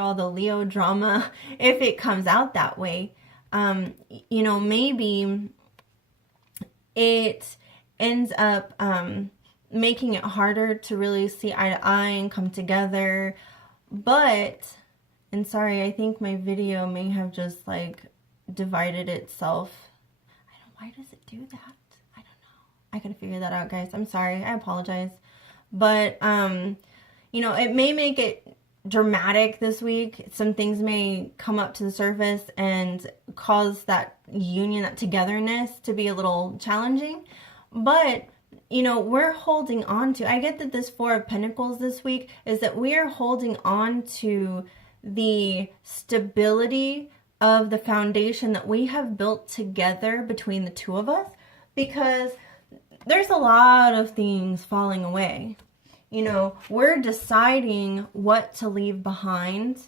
all the Leo drama if it comes out that way. You know, maybe it ends up making it harder to really see eye to eye and come together. But, and sorry, I think my video may have just like divided itself. Why does it do that? I don't know. I gotta figure that out, guys. I'm sorry. I apologize. But, you know, it may make it dramatic this week. Some things may come up to the surface and cause that union, that togetherness to be a little challenging. But, you know, we're holding on to, I get that this Four of Pentacles this week is that we are holding on to the stability of the foundation that we have built together between the two of us, because there's a lot of things falling away. You know, we're deciding what to leave behind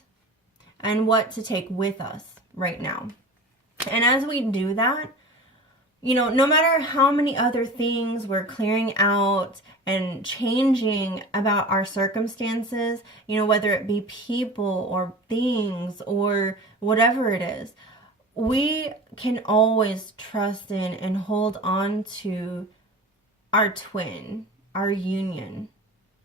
and what to take with us right now. And as we do that, you know, no matter how many other things we're clearing out and changing about our circumstances, you know, whether it be people or things or whatever it is, we can always trust in and hold on to our twin, our union.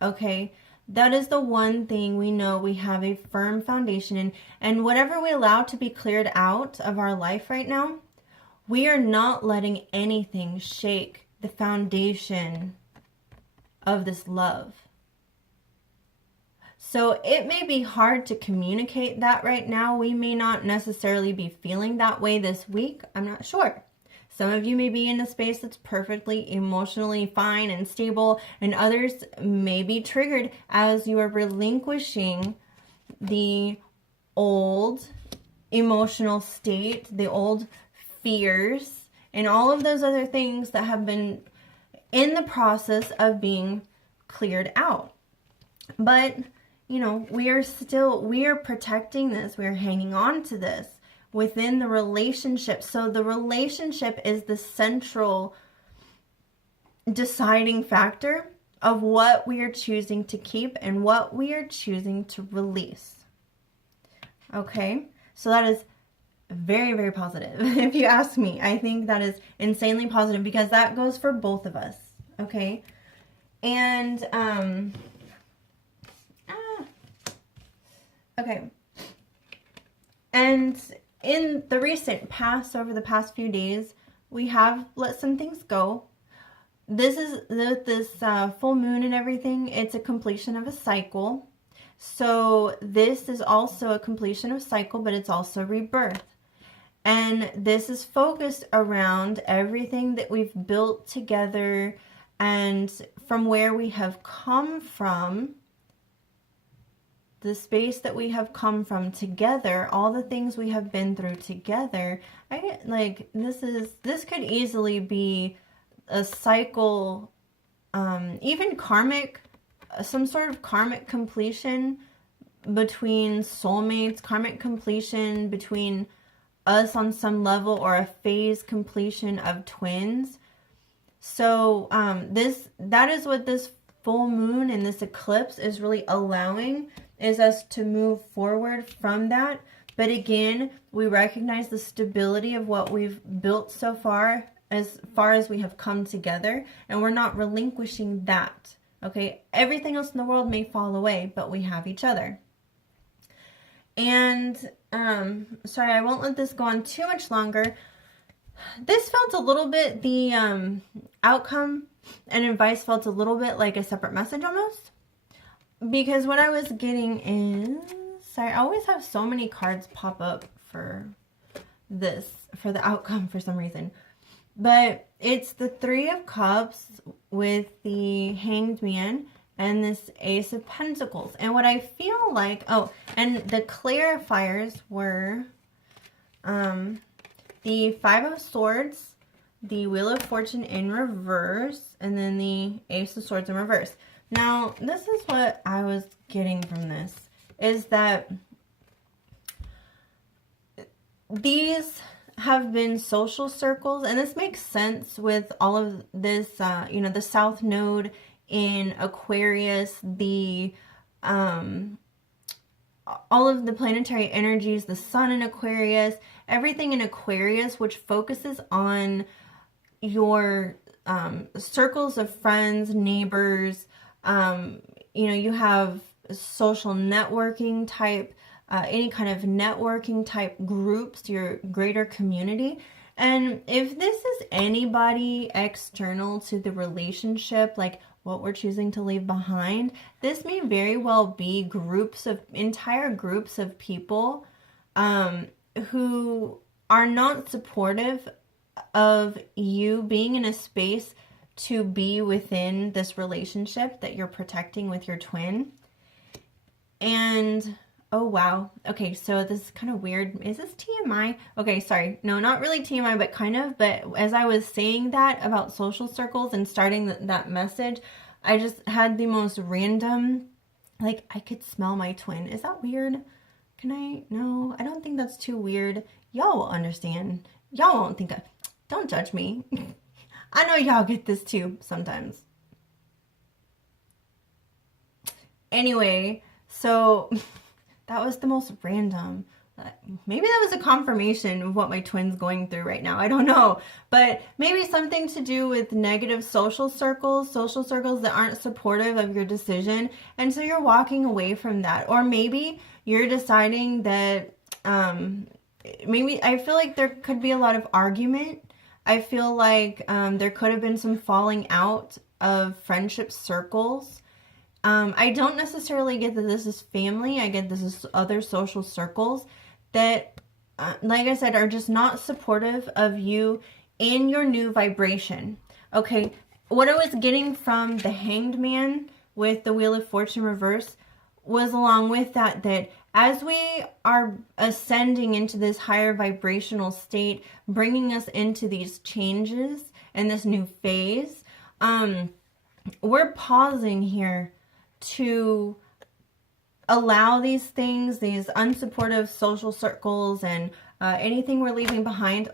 Okay, that is the one thing we know we have a firm foundation in, and whatever we allow to be cleared out of our life right now, we are not letting anything shake the foundation of this love. So it may be hard to communicate that right now. We may not necessarily be feeling that way this week. I'm not sure. Some of you may be in a space that's perfectly emotionally fine and stable, and others may be triggered as you are relinquishing the old emotional state, the old fears, and all of those other things that have been in the process of being cleared out. But, you know, we are protecting this. We are hanging on to this within the relationship. So the relationship is the central deciding factor of what we are choosing to keep and what we are choosing to release. Okay, so that is very, very positive. If you ask me, I think that is insanely positive because that goes for both of us. Okay, and okay, and in the recent past, over the past few days, we have let some things go. This is this full moon and everything. It's a completion of a cycle. So this is also a completion of cycle, but it's also rebirth. And this is focused around everything that we've built together and from where we have come from, the space that we have come from together, all the things we have been through together. I get like, this could easily be a cycle, even karmic, some sort of karmic completion between soulmates, karmic completion between us on some level, or a phase completion of twins. So that is what this full moon and this eclipse is really allowing, is us to move forward from that. But again, we recognize the stability of what we've built so far as we have come together, and we're not relinquishing that. Okay, everything else in the world may fall away, but we have each other. And sorry, I won't let this go on too much longer. This felt a little bit, the outcome and advice felt a little bit like a separate message almost. Because what I was getting is, sorry, I always have so many cards pop up for this, for the outcome for some reason. But it's the Three of Cups with the Hanged Man and this Ace of Pentacles. And what I feel like, oh, and the clarifiers were the Five of Swords, the Wheel of Fortune in reverse, and then the Ace of Swords in reverse. Now, this is what I was getting from this, is that these have been social circles, and this makes sense with all of this, you know, the South Node in Aquarius, the all of the planetary energies, the sun in Aquarius, everything in Aquarius, which focuses on your circles of friends, neighbors. You have social networking type, any kind of networking type groups, your greater community. And if this is anybody external to the relationship, like what we're choosing to leave behind, this may very well be entire groups of people who are not supportive of you being in a space to be within this relationship that you're protecting with your twin. And oh wow, okay, so this is kind of weird. Is this TMI? Okay, sorry, no, not really TMI, but kind of. But as I was saying that about social circles and starting that message, I just had the most random, like, I could smell my twin. Is that weird? No, I don't think that's too weird. Y'all will understand. Y'all won't think don't judge me. I know y'all get this too sometimes. Anyway, so that was the most random. Maybe that was a confirmation of what my twin's going through right now. I don't know. But maybe something to do with negative social circles that aren't supportive of your decision. And so you're walking away from that. Or maybe you're deciding that maybe I feel like there could be a lot of argument. I feel like there could have been some falling out of friendship circles. I don't necessarily get that this is family. I get this is other social circles that, like I said, are just not supportive of you in your new vibration. Okay, what I was getting from the Hanged Man with the Wheel of Fortune reverse was along with that as we are ascending into this higher vibrational state, bringing us into these changes and this new phase, we're pausing here to allow these things, these unsupportive social circles and anything we're leaving behind.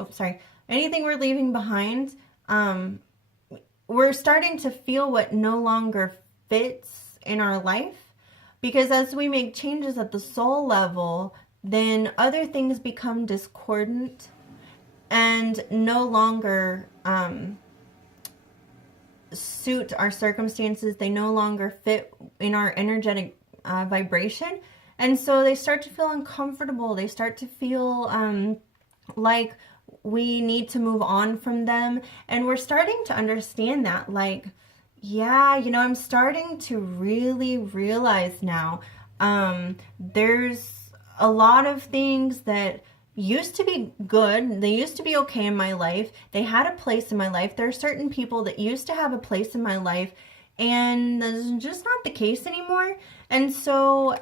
Anything we're leaving behind. We're starting to feel what no longer fits in our life. Because as we make changes at the soul level, then other things become discordant and no longer suit our circumstances. They no longer fit in our energetic vibration. And so they start to feel uncomfortable. They start to feel like we need to move on from them. And we're starting to understand that, like, yeah, I'm starting to really realize now there's a lot of things that used to be good. They used to be okay in my life. They had a place in my life. There are certain people that used to have a place in my life, and that's just not the case anymore. And so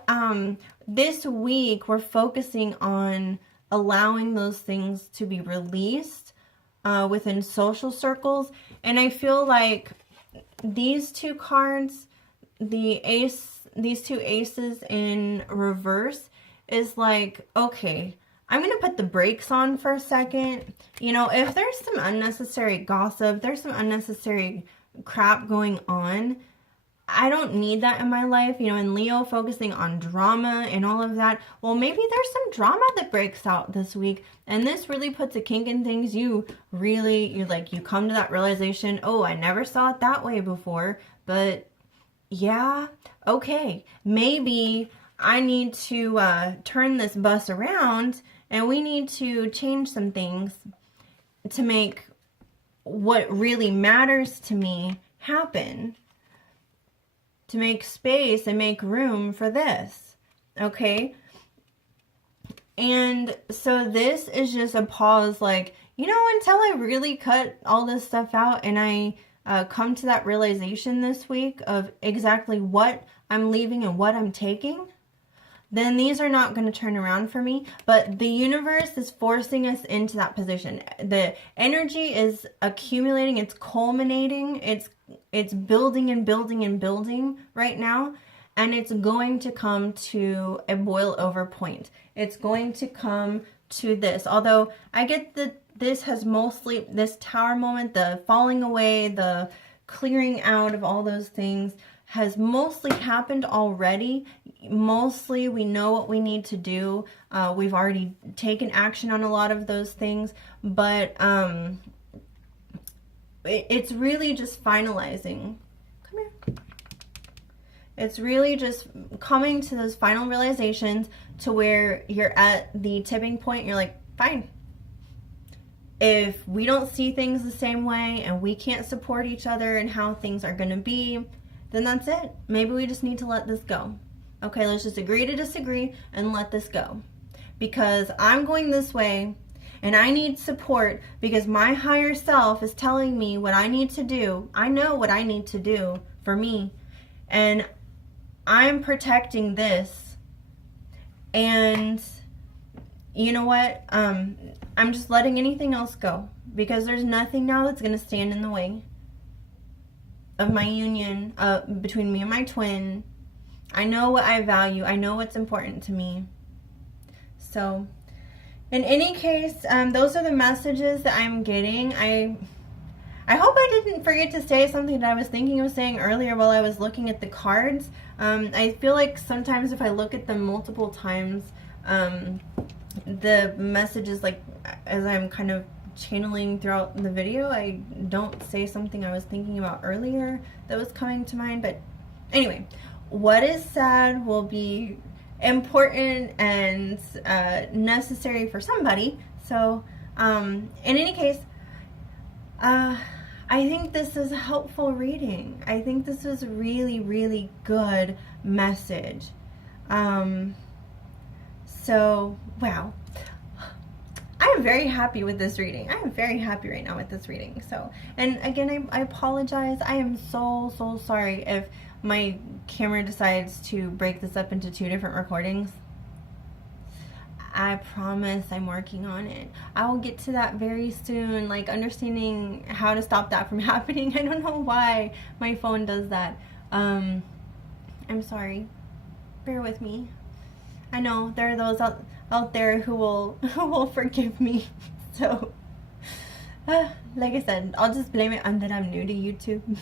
this week we're focusing on allowing those things to be released within social circles. And I feel like these two cards, these two aces in reverse, is like, okay, I'm going to put the brakes on for a second. If there's some unnecessary gossip, there's some unnecessary crap going on, I don't need that in my life. And Leo focusing on drama and all of that. Well, maybe there's some drama that breaks out this week, and this really puts a kink in things. You come to that realization, oh, I never saw it that way before, but yeah, okay, maybe I need to turn this bus around, and we need to change some things to make what really matters to me happen, to make space and make room for this, okay? And so this is just a pause, like, until I really cut all this stuff out and I come to that realization this week of exactly what I'm leaving and what I'm taking, then these are not going to turn around for me. But the universe is forcing us into that position. The energy is accumulating, it's culminating, it's building and building and building right now, and it's going to come to a boil over point. It's going to come to this. Although I get that this has mostly, this tower moment, the falling away, the clearing out of all those things, has mostly happened already. Mostly we know what we need to do. We've already taken action on a lot of those things, but it's really just finalizing. Come here. It's really just coming to those final realizations to where you're at the tipping point. You're like, fine. If we don't see things the same way and we can't support each other and how things are going to be, then that's it. Maybe we just need to let this go. Okay, let's just agree to disagree and let this go. Because I'm going this way and I need support because my higher self is telling me what I need to do. I know what I need to do for me. And I'm protecting this. And you know what? I'm just letting anything else go because there's nothing now that's going to stand in the way of my union between me and my twin. I know what I value. I know what's important to me. So, in any case, those are the messages that I'm getting. I hope I didn't forget to say something that I was thinking of saying earlier while I was looking at the cards. I feel like sometimes if I look at them multiple times, the messages, like as I'm kind of channeling throughout the video, I don't say something I was thinking about earlier that was coming to mind. But anyway, what is sad will be important and necessary for somebody. So in any case, I think this is a helpful reading. I think this was a really, really good message. So, wow. I am very happy with this reading. I am very happy right now with this reading. So, and again, I apologize. I am so sorry if my camera decides to break this up into 2 different recordings. I promise I'm working on it. I will get to that very soon, like understanding how to stop that from happening. I don't know why my phone does that. I'm sorry. Bear with me. I know there are those out there who will forgive me. So, like I said, I'll just blame it on that I'm new to YouTube.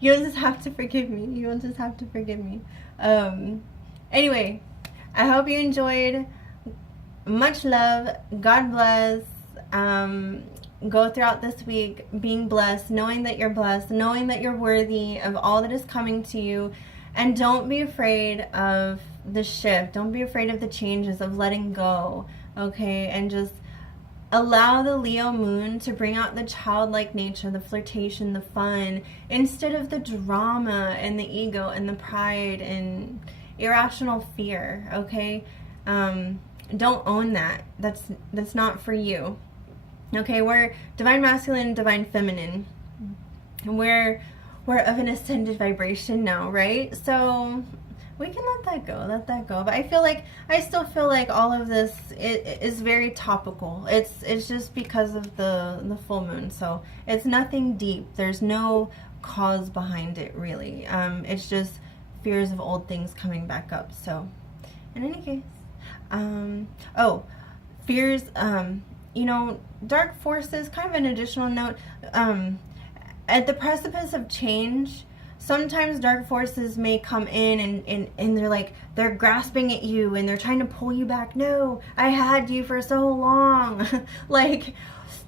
You'll just have to forgive me. You'll just have to forgive me. Anyway, I hope you enjoyed. Much love. God bless. Go throughout this week being blessed, knowing that you're blessed, knowing that you're worthy of all that is coming to you. And don't be afraid of the shift. Don't be afraid of the changes, of letting go. Okay? And just allow the Leo moon to bring out the childlike nature, the flirtation, the fun, instead of the drama and the ego and the pride and irrational fear. Okay? Don't own that. That's not for you. Okay? We're divine masculine, divine feminine. And we're of an ascended vibration now, right? So we can let that go. But I still feel like all of this is very topical. It's just because of the full moon. So it's nothing deep. There's no cause behind it, really. It's just fears of old things coming back up. So in any case, fears, dark forces, kind of an additional note, at the precipice of change, sometimes dark forces may come in and they're grasping at you and they're trying to pull you back. No, I had you for so long. Like,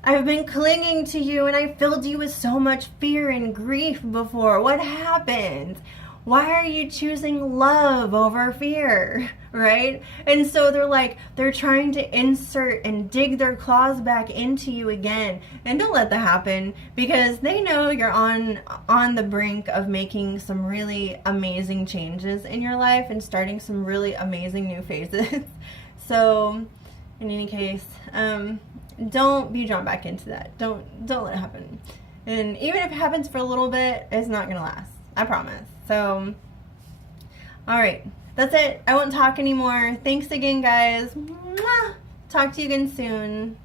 I've been clinging to you and I filled you with so much fear and grief before. What happened? Why are you choosing love over fear? Right? And so they're trying to insert and dig their claws back into you again. And don't let that happen, because they know you're on the brink of making some really amazing changes in your life and starting some really amazing new phases. So in any case, don't be drawn back into that. Don't let it happen. And even if it happens for a little bit, it's not gonna last. I promise. So, alright, that's it. I won't talk anymore. Thanks again, guys. Mwah! Talk to you again soon.